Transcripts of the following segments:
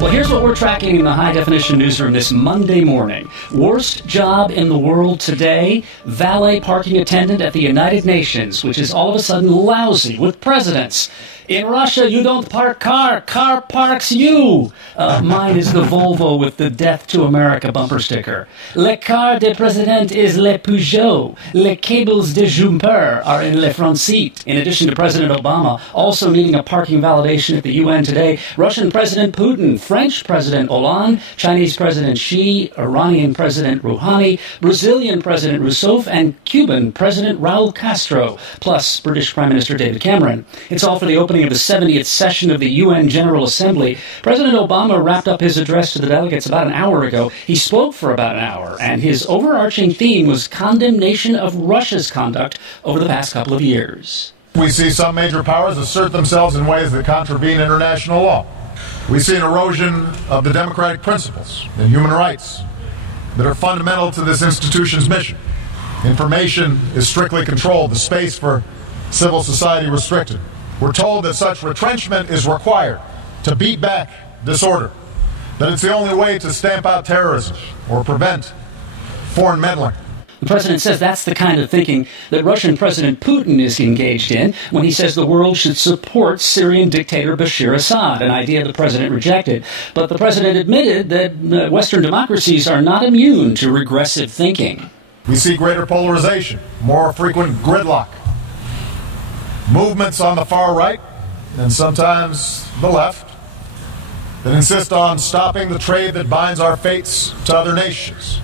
Well, here's what we're tracking in the High Definition newsroom this Monday morning. Worst job in the world today, valet parking attendant at the United Nations, which is all of a sudden lousy with presidents. In Russia, you don't park car parks you. Mine is the Volvo with the Death to America bumper sticker. Le car de président is le Peugeot. Les cables de jumper are in le Francite. In addition to President Obama also needing a parking validation at the UN today, Russian President Putin, French President Hollande, Chinese President Xi, Iranian President Rouhani, Brazilian President Rousseff, and Cuban President Raul Castro, plus British Prime Minister David Cameron. It's all for the opening of the 70th session of the UN General Assembly. President Obama wrapped up his address to the delegates about an hour ago. He spoke for about an hour, and his overarching theme was condemnation of Russia's conduct over the past couple of years. We see some major powers assert themselves in ways that contravene international law. We see an erosion of the democratic principles and human rights that are fundamental to this institution's mission. Information is strictly controlled, the space for civil society restricted. We're told that such retrenchment is required to beat back disorder, that it's the only way to stamp out terrorism or prevent foreign meddling. The president says that's the kind of thinking that Russian President Putin is engaged in when he says the world should support Syrian dictator Bashar Assad, an idea the president rejected. But the president admitted that Western democracies are not immune to regressive thinking. We see greater polarization, more frequent gridlock, movements on the far right and sometimes the left that insist on stopping the trade that binds our fates to other nations,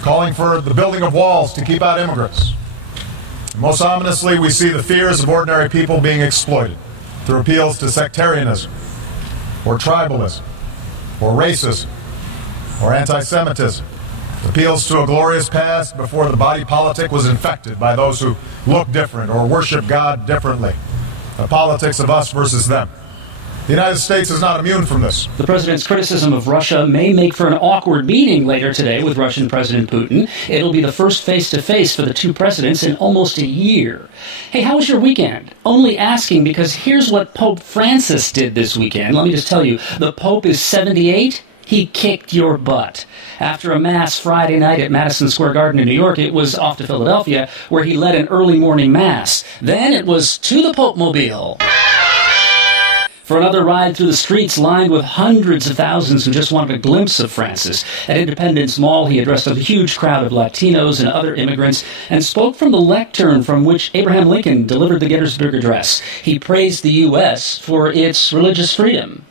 calling for the building of walls to keep out immigrants. And most ominously, we see the fears of ordinary people being exploited through appeals to sectarianism, or tribalism, or racism, or anti-Semitism. Appeals to a glorious past before the body politic was infected by those who look different or worship God differently. A politics of us versus them. The United States is not immune from this. The president's criticism of Russia may make for an awkward meeting later today with Russian President Putin. It'll be the first face-to-face for the two presidents in almost a year. Hey, how was your weekend? Only asking because here's what Pope Francis did this weekend. Let me just tell you, the Pope is 78. He kicked your butt. After a mass Friday night at Madison Square Garden in New York, it was off to Philadelphia, where he led an early morning mass. Then it was to the Pope-mobile for another ride through the streets lined with hundreds of thousands who just wanted a glimpse of Francis. At Independence Mall, he addressed a huge crowd of Latinos and other immigrants and spoke from the lectern from which Abraham Lincoln delivered the Gettysburg Address. He praised the U.S. for its religious freedom.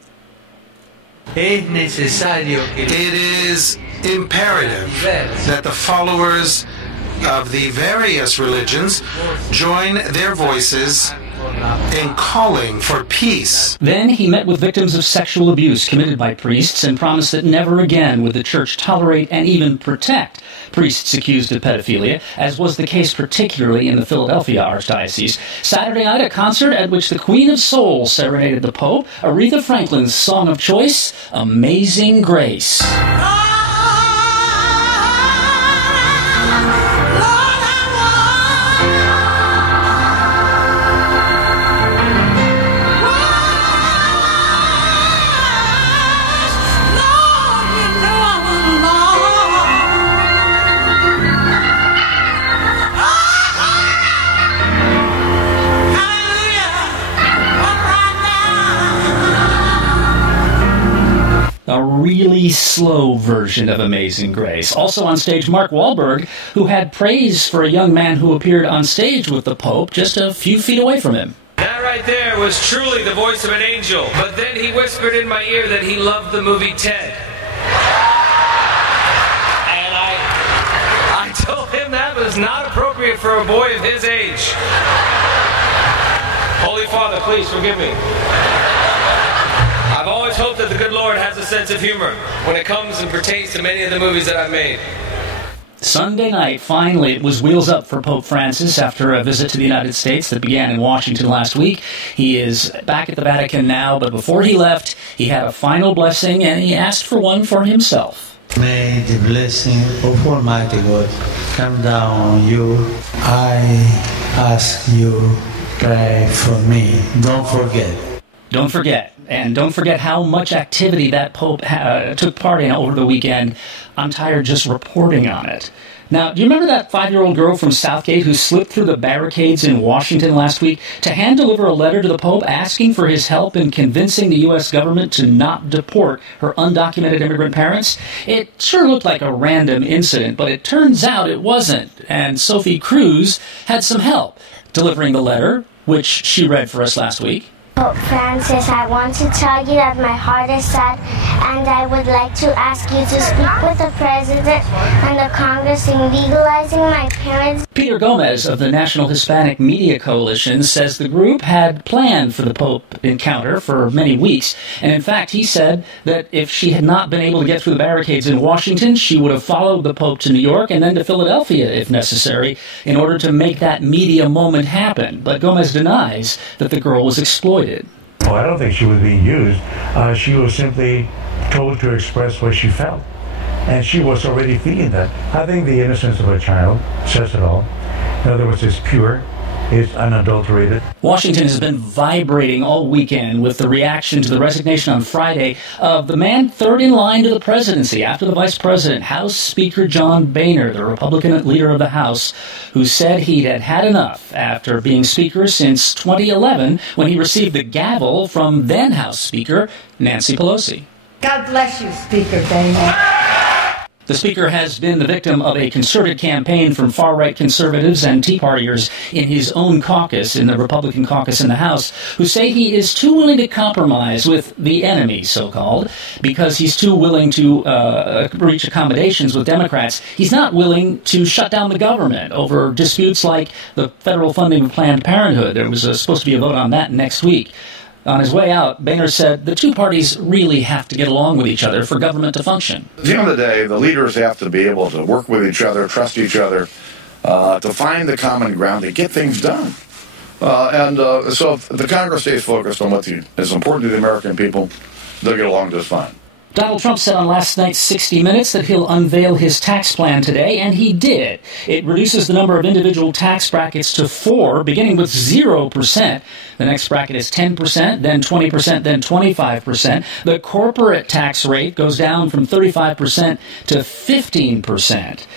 It is imperative that the followers of the various religions join their voices in calling for peace. Then he met with victims of sexual abuse committed by priests and promised that never again would the church tolerate and even protect priests accused of pedophilia, as was the case particularly in the Philadelphia Archdiocese. Saturday night, a concert at which the Queen of Soul serenaded the Pope, Aretha Franklin's song of choice, Amazing Grace. A really slow version of Amazing Grace. Also on stage, Mark Wahlberg, who had praise for a young man who appeared on stage with the Pope just a few feet away from him. That right there was truly the voice of an angel. But then he whispered in my ear that he loved the movie Ted. And I told him that was not appropriate for a boy of his age. Holy Father, please forgive me. I've always hoped that the good Lord has a sense of humor when it comes and pertains to many of the movies that I've made. Sunday night, finally, it was wheels up for Pope Francis after a visit to the United States that began in Washington last week. He is back at the Vatican now, but before he left, he had a final blessing, and he asked for one for himself. May the blessing of Almighty God come down on you. I ask you, pray for me. Don't forget. Don't forget. And don't forget how much activity that Pope took part in over the weekend. I'm tired just reporting on it. Now, do you remember that 5-year-old girl from Southgate who slipped through the barricades in Washington last week to hand-deliver a letter to the Pope asking for his help in convincing the U.S. government to not deport her undocumented immigrant parents? It sure looked like a random incident, but it turns out it wasn't. And Sophie Cruz had some help delivering the letter, which she read for us last week. Pope Francis, I want to tell you that my heart is sad, and I would like to ask you to speak with the President and the Congress in legalizing my parents. Peter Gomez of the National Hispanic Media Coalition says the group had planned for the Pope encounter for many weeks, and in fact he said that if she had not been able to get through the barricades in Washington, she would have followed the Pope to New York and then to Philadelphia if necessary in order to make that media moment happen. But Gomez denies that the girl was exploited. Oh, I don't think she was being used. She was simply told to express what she felt. And she was already feeling that. I think the innocence of a child says it all. In other words, it's pure, it's unadulterated. Washington has been vibrating all weekend with the reaction to the resignation on Friday of the man third in line to the presidency after the vice president, House Speaker John Boehner, the Republican leader of the House, who said he'd had enough after being Speaker since 2011 when he received the gavel from then House Speaker Nancy Pelosi. God bless you, Speaker Boehner. The Speaker has been the victim of a concerted campaign from far-right conservatives and Tea Partiers in his own caucus, in the Republican caucus in the House, who say he is too willing to compromise with the enemy, so-called, because he's too willing to reach accommodations with Democrats. He's not willing to shut down the government over disputes like the federal funding of Planned Parenthood. There was supposed to be a vote on that next week. On his way out, Boehner said the two parties really have to get along with each other for government to function. At the end of the day, the leaders have to be able to work with each other, trust each other, to find the common ground, to get things done. So if the Congress stays focused on what is important to the American people, they'll get along just fine. Donald Trump said on last night's 60 Minutes that he'll unveil his tax plan today, and he did. It reduces the number of individual tax brackets to 4, beginning with 0%. The next bracket is 10%, then 20%, then 25%. The corporate tax rate goes down from 35% to 15%.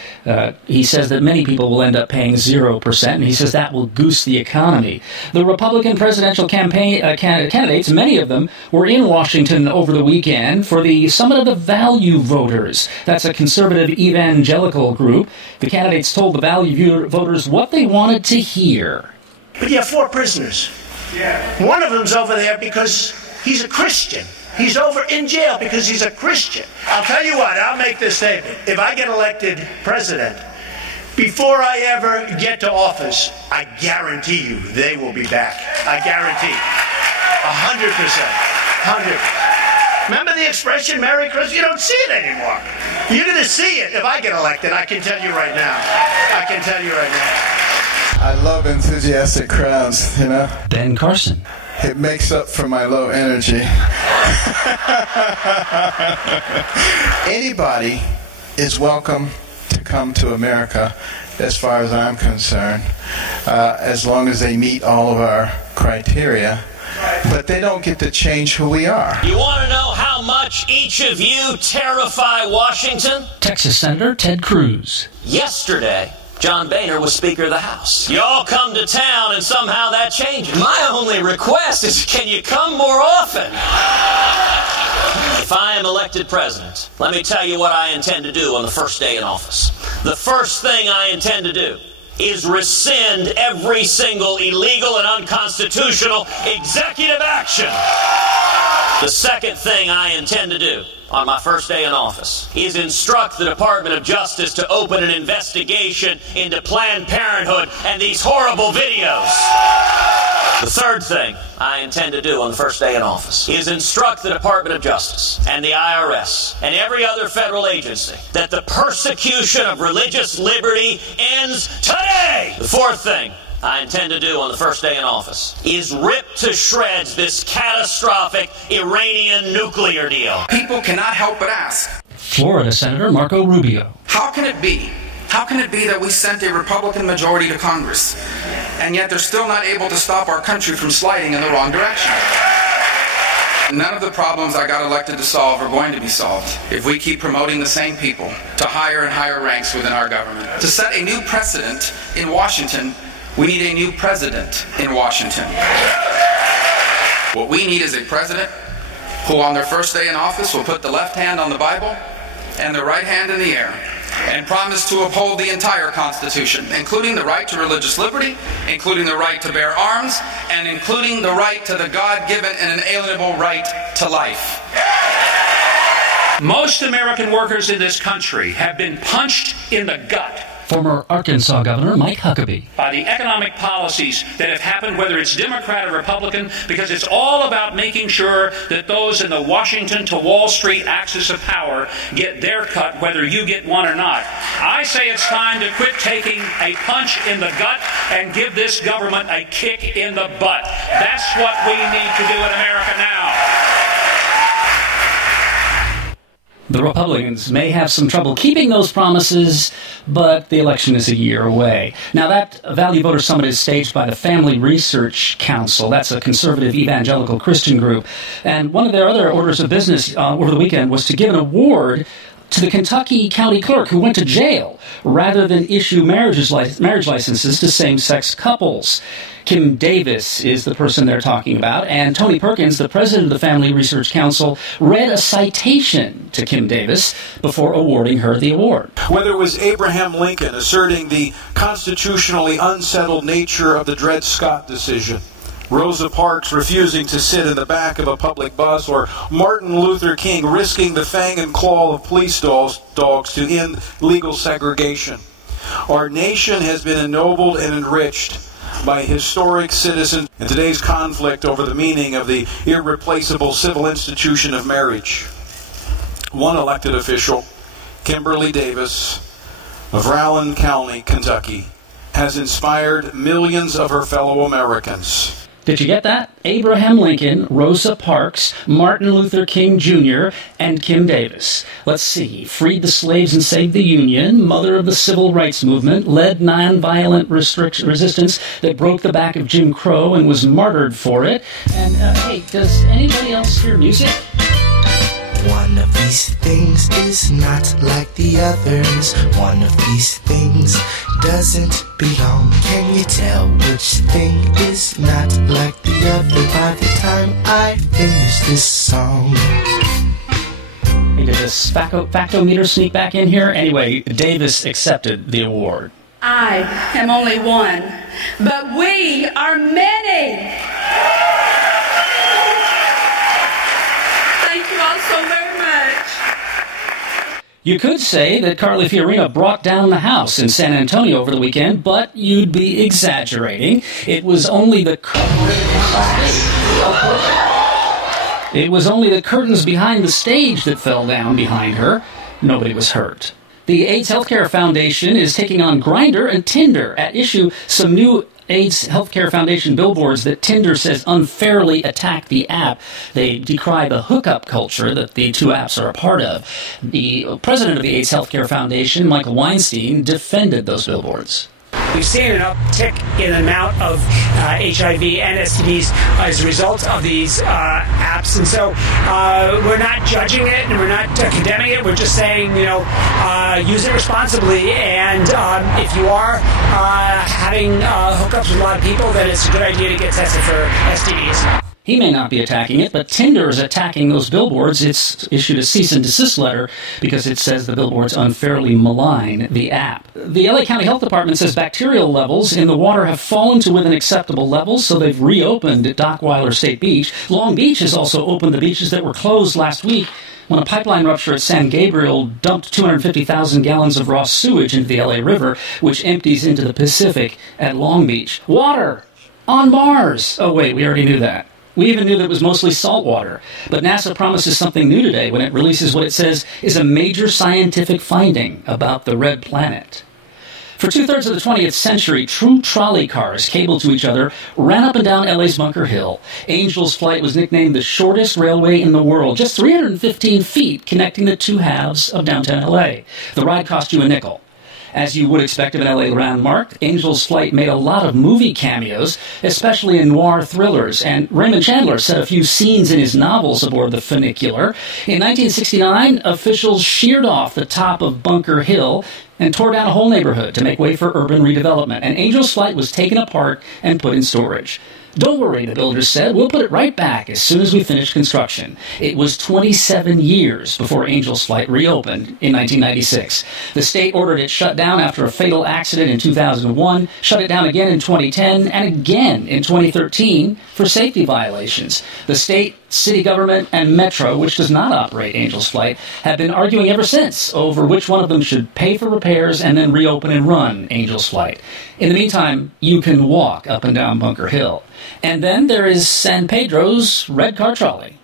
He says that many people will end up paying 0%, and he says that will goose the economy. The Republican presidential campaign candidates, many of them, were in Washington over the weekend for the Summit of the Value Voters. That's a conservative evangelical group. The candidates told the value voters what they wanted to hear. But you have 4 prisoners. Yeah. One of them's over there because he's a Christian. He's over in jail because he's a Christian. I'll tell you what, I'll make this statement. If I get elected president, before I ever get to office, I guarantee you they will be back. I guarantee. 100%. 100%. Remember the expression, Merry Christmas? You don't see it anymore. You're going to see it if I get elected, I can tell you right now. I can tell you right now. I love enthusiastic crowds, you know? Ben Carson. It makes up for my low energy. Anybody is welcome to come to America, as far as I'm concerned, as long as they meet all of our criteria. But they don't get to change who we are. You want to know how much each of you terrify Washington? Texas Senator Ted Cruz. Yesterday, John Boehner was Speaker of the House. You all come to town and somehow that changes. My only request is, can you come more often? If I am elected president, let me tell you what I intend to do on the first day in office. The first thing I intend to do is rescind every single illegal and unconstitutional executive action. The second thing I intend to do on my first day in office is instruct the Department of Justice to open an investigation into Planned Parenthood and these horrible videos. The third thing I intend to do on the first day in office is instruct the Department of Justice and the IRS and every other federal agency that the persecution of religious liberty ends today. The fourth thing I intend to do on the first day in office is rip to shreds this catastrophic Iranian nuclear deal. People cannot help but ask. Florida Senator Marco Rubio. How can it be? How can it be that we sent a Republican majority to Congress, and yet they're still not able to stop our country from sliding in the wrong direction? None of the problems I got elected to solve are going to be solved if we keep promoting the same people to higher and higher ranks within our government. To set a new precedent in Washington, we need a new president in Washington. What we need is a president who on their first day in office will put the left hand on the Bible and the right hand in the air and promise to uphold the entire Constitution, including the right to religious liberty, including the right to bear arms, and including the right to the God-given and inalienable right to life. Most American workers in this country have been punched in the gut Former Arkansas Governor Mike Huckabee. By the economic policies that have happened, whether it's Democrat or Republican, because it's all about making sure that those in the Washington to Wall Street axis of power get their cut, whether you get one or not. I say it's time to quit taking a punch in the gut and give this government a kick in the butt. That's what we need to do in America now. The Republicans may have some trouble keeping those promises, but the election is a year away. Now, that Value Voter Summit is staged by the Family Research Council. That's a conservative evangelical Christian group. And one of their other orders of business over the weekend was to give an award to the Kentucky county clerk who went to jail rather than issue marriage licenses to same-sex couples. Kim Davis is the person they're talking about, and Tony Perkins, the president of the Family Research Council, read a citation to Kim Davis before awarding her the award. Whether it was Abraham Lincoln asserting the constitutionally unsettled nature of the Dred Scott decision, Rosa Parks refusing to sit in the back of a public bus, or Martin Luther King risking the fang and claw of police dogs to end legal segregation. Our nation has been ennobled and enriched by historic citizens in today's conflict over the meaning of the irreplaceable civil institution of marriage. One elected official, Kimberly Davis of Rowland County, Kentucky, has inspired millions of her fellow Americans. Did you get that? Abraham Lincoln, Rosa Parks, Martin Luther King Jr., and Kim Davis. Let's see. Freed the slaves and saved the Union, mother of the Civil Rights Movement, led nonviolent resistance that broke the back of Jim Crow and was martyred for it. And, hey, does anybody else hear music? One of these things is not like the others. One of these things doesn't belong. Can you tell which thing is not like the other by the time I finish this song? Hey, did this factometer sneak back in here? Anyway, Davis accepted the award. I am only one, but we are many. Thank you all so very much. You could say that Carly Fiorina brought down the house in San Antonio over the weekend, but you'd be exaggerating. It was only the curtains behind the stage that fell down behind her. Nobody was hurt. The AIDS Healthcare Foundation is taking on Grindr and Tinder. At issue, some new AIDS Healthcare Foundation billboards that Tinder says unfairly attack the app. They decry the hookup culture that the two apps are a part of. The president of the AIDS Healthcare Foundation, Michael Weinstein, defended those billboards. We've seen an uptick in the amount of HIV and STDs as a result of these apps, and so we're not judging it and we're not condemning it. We're just saying, use it responsibly, and if you are having hookups with a lot of people, then it's a good idea to get tested for STDs. He may not be attacking it, but Tinder is attacking those billboards. It's issued a cease and desist letter because it says the billboards unfairly malign the app. The LA County Health Department says bacterial levels in the water have fallen to within acceptable levels, so they've reopened at Dockweiler State Beach. Long Beach has also opened the beaches that were closed last week when a pipeline rupture at San Gabriel dumped 250,000 gallons of raw sewage into the LA River, which empties into the Pacific at Long Beach. Water on Mars! Oh wait, we already knew that. We even knew that it was mostly salt water. But NASA promises something new today when it releases what it says is a major scientific finding about the red planet. For two-thirds of the 20th century, true trolley cars cabled to each other ran up and down LA's Bunker Hill. Angel's Flight was nicknamed the shortest railway in the world, just 315 feet connecting the two halves of downtown LA. The ride cost you a nickel. As you would expect of an LA landmark, Angel's Flight made a lot of movie cameos, especially in noir thrillers, and Raymond Chandler set a few scenes in his novels aboard the funicular. In 1969, officials sheared off the top of Bunker Hill and tore down a whole neighborhood to make way for urban redevelopment, and Angel's Flight was taken apart and put in storage. Don't worry, the builders said, we'll put it right back as soon as we finish construction. It was 27 years before Angel's Flight reopened in 1996. The state ordered it shut down after a fatal accident in 2001, shut it down again in 2010, and again in 2013 for safety violations. The state, city government, and Metro, which does not operate Angel's Flight, have been arguing ever since over which one of them should pay for repairs and then reopen and run Angel's Flight. In the meantime, you can walk up and down Bunker Hill. And then there is San Pedro's red car trolley,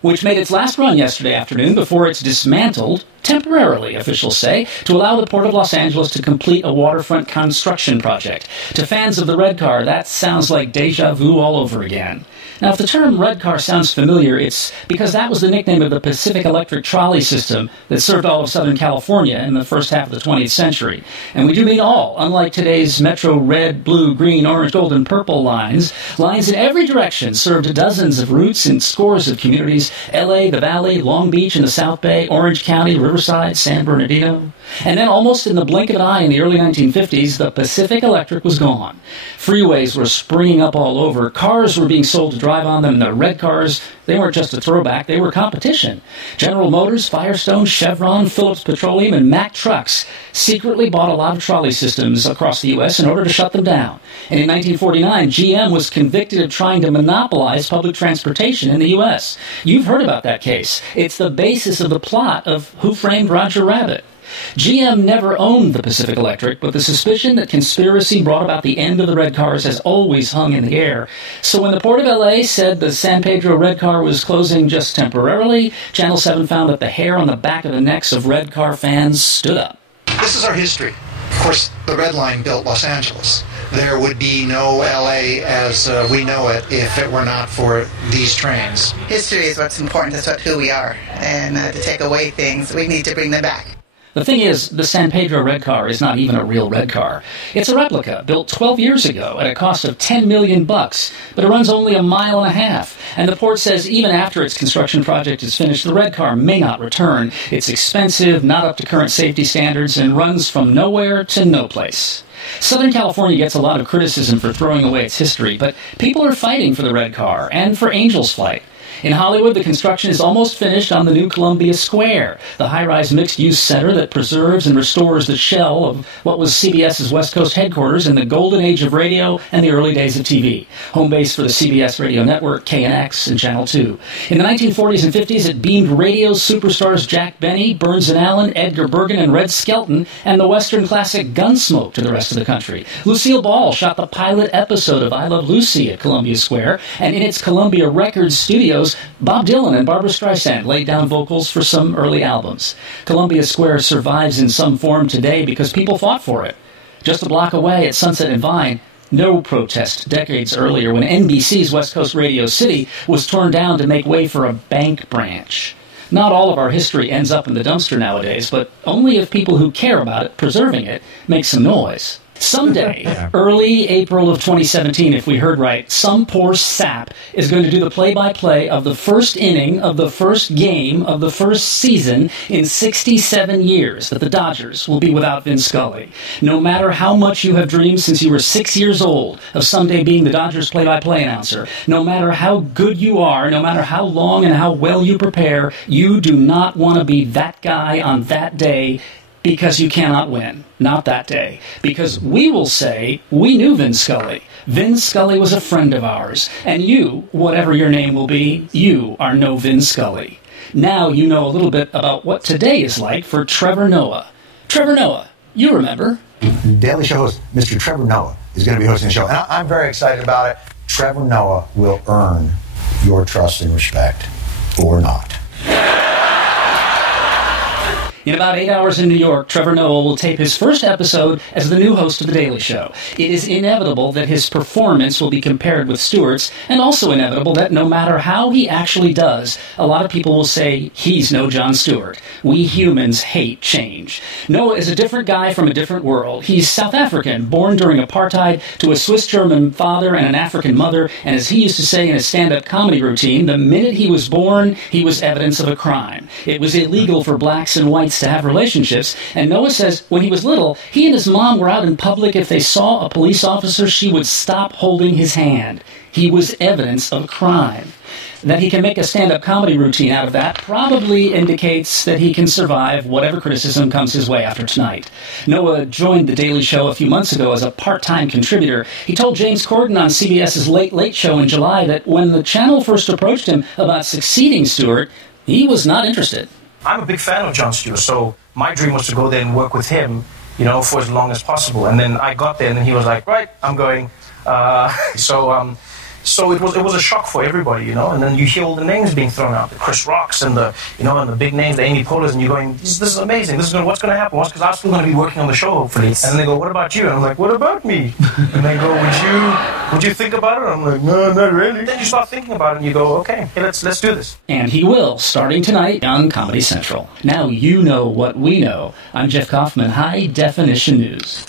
which made its last run yesterday afternoon before it's dismantled, temporarily, officials say, to allow the Port of Los Angeles to complete a waterfront construction project. To fans of the red car, that sounds like deja vu all over again. Now, if the term red car sounds familiar, it's because that was the nickname of the Pacific Electric trolley system that served all of Southern California in the first half of the 20th century. And we do mean all, unlike today's Metro red, blue, green, orange, gold, and purple lines. Lines in every direction served dozens of routes in scores of communities: LA, the Valley, Long Beach in the South Bay, Orange County, Riverside, San Bernardino. And then almost in the blink of an eye in the early 1950s, the Pacific Electric was gone. Freeways were springing up all over. Cars were being sold to drive on them. The red cars, they weren't just a throwback, they were competition. General Motors, Firestone, Chevron, Phillips Petroleum, and Mack Trucks secretly bought a lot of trolley systems across the U.S. in order to shut them down. And in 1949, GM was convicted of trying to monopolize public transportation in the U.S. You've heard about that case. It's the basis of the plot of Who Framed Roger Rabbit. GM never owned the Pacific Electric, but the suspicion that conspiracy brought about the end of the red cars has always hung in the air. So when the Port of LA said the San Pedro red car was closing just temporarily, Channel 7 found that the hair on the back of the necks of red car fans stood up. This is our history. Of course, the Red Line built Los Angeles. There would be no LA as we know it if it were not for these trains. History is what's important. That's who we are. And to take away things, we need to bring them back. The thing is, the San Pedro red car is not even a real red car. It's a replica built 12 years ago at a cost of $10 million, but it runs only a mile and a half. And the port says even after its construction project is finished, the red car may not return. It's expensive, not up to current safety standards, and runs from nowhere to no place. Southern California gets a lot of criticism for throwing away its history, but people are fighting for the red car and for Angel's Flight. In Hollywood, the construction is almost finished on the new Columbia Square, the high-rise mixed-use center that preserves and restores the shell of what was CBS's West Coast headquarters in the golden age of radio and the early days of TV. Home base for the CBS radio network, KNX, and Channel 2. In the 1940s and 50s, it beamed radio superstars Jack Benny, Burns and Allen, Edgar Bergen, and Red Skelton, and the Western classic Gunsmoke to the rest of the country. Lucille Ball shot the pilot episode of I Love Lucy at Columbia Square, and in its Columbia Records studios, Bob Dylan and Barbra Streisand laid down vocals for some early albums. Columbia Square survives in some form today because people fought for it. Just a block away at Sunset and Vine, no protest decades earlier when NBC's West Coast Radio City was torn down to make way for a bank branch. Not all of our history ends up in the dumpster nowadays, but only if people who care about it, preserving it, make some noise. Someday, early April of 2017, if we heard right, some poor sap is going to do the play-by-play of the first inning of the first game of the first season in 67 years that the Dodgers will be without Vin Scully. No matter how much you have dreamed since you were 6 years old of someday being the Dodgers play-by-play announcer, no matter how good you are, no matter how long and how well you prepare, you do not want to be that guy on that day because you cannot win. Not that day. Because we will say, we knew Vin Scully. Vin Scully was a friend of ours. And you, whatever your name will be, you are no Vin Scully. Now you know a little bit about what today is like for Trevor Noah. Trevor Noah, you remember. Daily Show host, Mr. Trevor Noah, is going to be hosting the show. And I'm very excited about it. Trevor Noah will earn your trust and respect, or not. In about 8 hours in New York, Trevor Noah will tape his first episode as the new host of The Daily Show. It is inevitable that his performance will be compared with Stewart's, and also inevitable that no matter how he actually does, a lot of people will say he's no Jon Stewart. We humans hate change. Noah is a different guy from a different world. He's South African, born during apartheid to a Swiss-German father and an African mother, and as he used to say in his stand-up comedy routine, the minute he was born, he was evidence of a crime. It was illegal for blacks and whites to have relationships, and Noah says when he was little, he and his mom were out in public. If they saw a police officer, she would stop holding his hand. He was evidence of crime. That he can make a stand-up comedy routine out of that probably indicates that he can survive whatever criticism comes his way after tonight. Noah joined The Daily Show a few months ago as a part-time contributor. He told James Corden on CBS's Late Late Show in July that when the channel first approached him about succeeding Stewart, he was not interested. I'm a big fan of Jon Stewart, so my dream was to go there and work with him, you know, for as long as possible. And then I got there, and then he was like, right, I'm going. So it was a shock for everybody, you know. And then you hear all the names being thrown out, the Chris Rocks and the, you know, and the big names, the Amy Poehler's, and you're going, this is amazing. What's going to happen? Because I'm still going to be working on the show, hopefully. And then they go, what about you? And I'm like, what about me? And they go, would you think about it? I'm like, no, not really. Then you start thinking about it, and you go, okay, let's do this. And he will, starting tonight on Comedy Central. Now you know what we know. I'm Jeff Kaufman, High Definition News.